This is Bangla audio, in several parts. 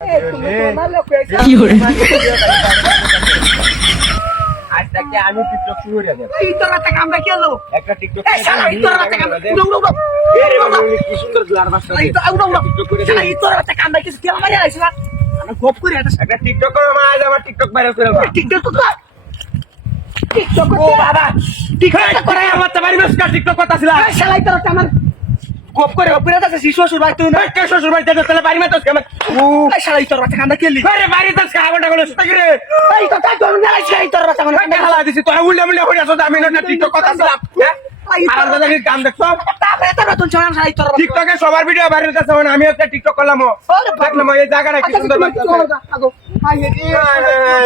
কি hore আজ থেকে আমি টিকটক শুরু করে দেব। এই তোর একটা কামড়া কি হলো? একটা টিকটক এই শালা এই তোর একটা কামড়া উড়ো উড়ো উড়ো। এরে বাবা কি সুন্দর গ্লার বাসটা এই তো উড়ো উড়ো। টিকটক করে শালা এই তোর একটা কামড়া কিছু তেল মারি আইছ না। আমি গপ করে এটা একটা টিকটক করে মা আজ আমার টিকটক ভাইরাল করে দাও। টিকটক তো টিকটক ও বাবা টিকটক করে আমার তো বাড়ি বসে টিকটক করতেছিলা। এই শালা এই তোর একটা আমার গপ করে আছে শ্বশুর বাড়ি তুই না। কে শ্বশুর বাড়িতে তাহলে বাড়ি মে তো কেমন এই শালা এই তোর একটা কামড়া কি হলি? আরে বাড়ি তো খাওয়াটা গলে সুতা করে এই তো কাজ করুন না এই তোর একটা কামড়া কে হালা দিছি তোরা উল্লে মুল্লে হইয়া সদা আমি না টিকটক করতেছিলাম হ্যাঁ আর দাদা কি কাম দেখছো তারপরে তোর নতুন চলাম শালা এই তোর টিকটকে সবার ভিডিও ভাইরাল করতে হবে আমি একটা টিকটক করলাম দেখলাম এই জায়গাটা কি সুন্দর লাগছে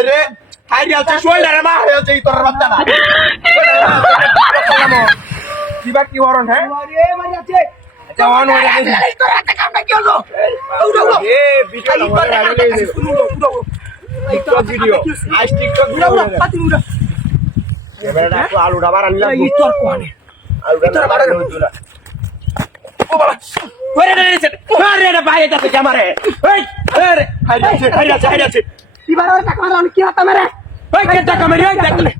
রে হাইরি আছে শোল্ডারে মা হয়েছে এই তোর বাচ্চাটা কিবা কি হরন হ্যাঁ আরে মারি আছে আচ্ছা অন হয়ে গেছে এই তোর একটা কামড়া কি হলো? উড়ো উড়ো। এ ভিডিও টিকটক ভিডিও আজ টিকটক উড়ো ভিডিও উড়ো পাতি উড়ো। ক্যামেরাটা একটু আলুটা বাড়ান লাগবে এই তোর কোনে আলুটা বাড়ান হইতো না ও বাবা ওরে রে রে রে ভাই এটা ক্যামেরা এই আরে হাইরি আছে এবার আর টাকা মারা কি হাত মারে? ওই কে টাকা মেরে ওই দেখলে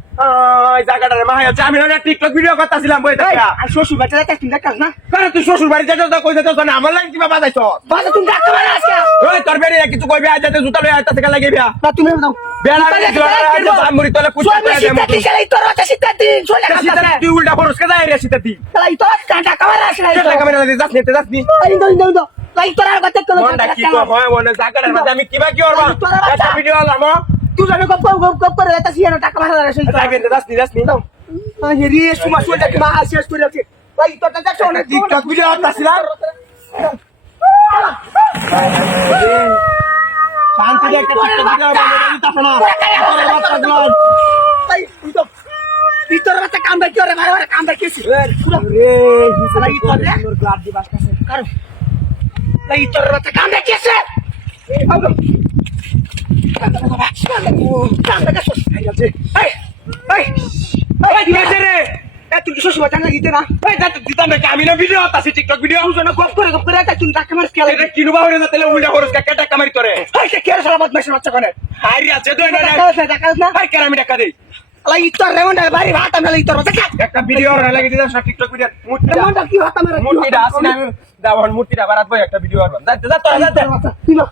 ওই জায়গাটারে মা হচ্ছে আমি না টিকটক ভিডিও করতেছিলাম বই দেখা আর শ্বশুর বাড়িতে যাইতে তুমি দেখাস না? কারণ তুই শ্বশুর বাড়ি যাইতো তো কই যাইতো না আমার লাগি কিবা বাজাইছ বাজে তুমি ডাক্তার মারা আজকে। ওই তোর বেরি কিছু কইবে আজ যাতে জুতা লই আইতা থেকে লাগি বিয়া না তুমি দাও। বেলা আজ আমুরি তোলে পুষতে সোয়া শীতে দি শালা এই তোর একটা শীতে দি চলে সিতা খাতা। তুই উল্টা ফরস কে যায় রে সিতা দি শালা এই তোর টাকা মারা আছে না এই টাকা মেরে লাগি যাস নিতে যাস নি এই দাও। এই তোর আর কথা কলো। মনটা কি তো হয় মনে জায়গাটার মধ্যে আমি কিবা কি করব একটা ভিডিও আলাম তুই জানো গপ করে এটা সিয়ানো টাকা মারা আছে। যাইবে যাস নি দাও এই রে সুমা সুটা কি মা শেষ করে আছে। এই তোরটা দেখছো না টিকটক ভিডিও করতেছিলাম শান্তি রে একটা টিকটক ভিডিও বানাই দিতাছ না এই তুই তো ভিতরে একটা কামড়া কি করে মারা কামড়া কিছি। রে শালা এই তোর রে সুন্দর গ্লাস দি বাসতাছে কারো এই তোর একটা কামড়া কিছে। কামড়া কাছে ঠিক আছে এই এই এই কি হইছে রে তুই কি শ্বশুর বাড়ি গিতে না? এই যা দিতাম না আমি না ভিডিও করতেছি টিকটক ভিডিও তুই গপ করে এটা তুই টাকা মারছ কি এটা কিনুবা হইরে না তাহলে উল্টা খরচ কে টাকা মারি তোরে এই সে কে সারা বদমাশ বাচ্চা কোনে হাইরি আছে তো না টাকা না হাই কেন আমি টাকা দেই লাই তোর রেমন্ডা বাড়ি ভাত আমি লাই তোর টাকা একটা ভিডিও লাগে দিতাম টিকটক ভিডিও রেমন্ডা কি ভাত আমার মূর্তিটা আসি না আমি দাওয়ান মূর্তিটা বারাত বই একটা ভিডিও করব যা তোরা যা কিলো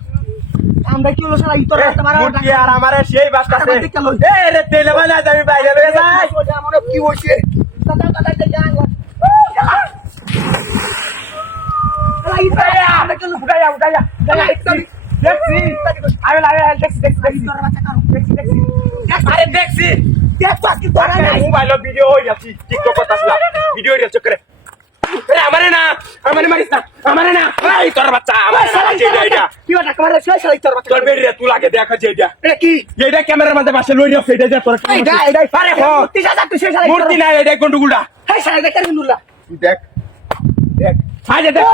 আমরা কি হলো সারা তোর একটা মারা মূর্তি আর আমারে সেই বাসটাছে টাকা দিতে লই। এই রে তেলে বানা আমি বাইরে লয়ে যাই সোজা মনে কি হইছে দাদা দাদা যাই লাই তোর উঠাইয়া দেখছি আরে লাগে দেখছি আরে দেখছি দেখ পাস কি তোরা নাই মোবাইল ভিডিও হই যাচ্ছি টিকটক করতেছিলাম ভিডিও এর চক্করে আমারে না আমারে মারিস না আমারে না এই তোর বাচ্চা আমার সারা এটা কি টাকা মারা সেই সারা তোর তোর বেরি তুই লাগে দেখা যে এটা এটা কি এটা ক্যামেরার মধ্যে বাসে লই রাখছে এটা যা তোর এইটা আরে হো তুই যা তুই সেই সারা মূর্তি না এটা গন্ডগোলটা এই সারা দেখেন নুল্লা দেখ দেখ আজ দেখ